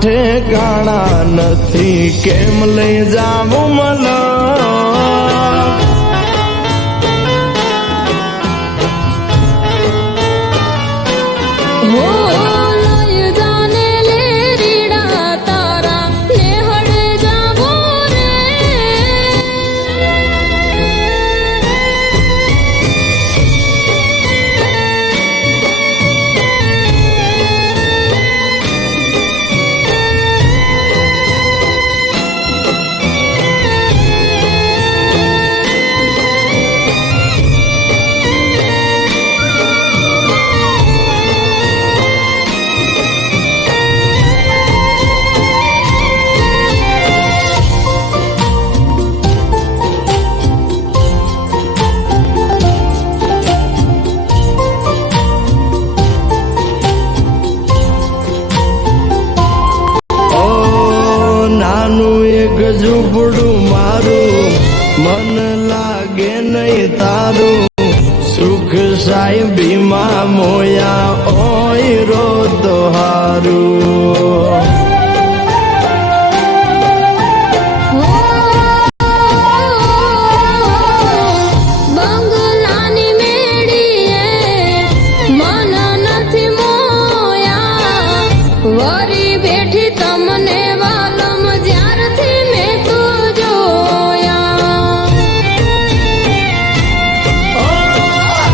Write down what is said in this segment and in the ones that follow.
ઠેકાણા નથી, કેમ લઈ જાવું મને ઝૂંપડું મારું, મન લાગે નહીં તારું, સુખ સાહેબીમાં મોયા ઓય રોત હારું. બેઠી તમને વાલમ જ્યારથી મેં તો જોયા.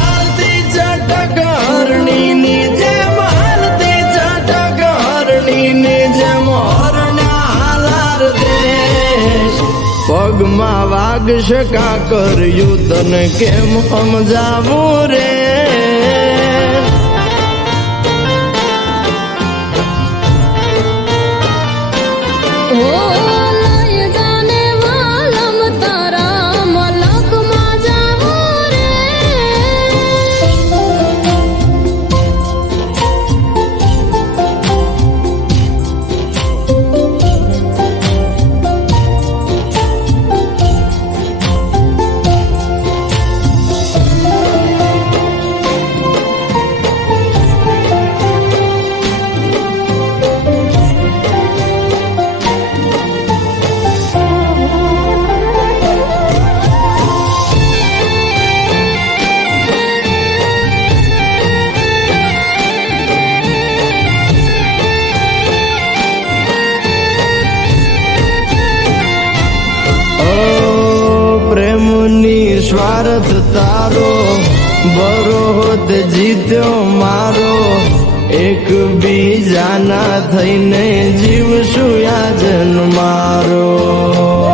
હાલતી ચટક હરણીની જેમ, હાલતી ચટક હરણીની જેમ હરણા હાલાર દેશ. પગમાં વાગશે કાકર યુતન કેમ સમજાવું રે. સ્વાર્થ તારો બરોત જીત્યો મારો, એક બીજાના થઈને જીવશું યાજન મારો.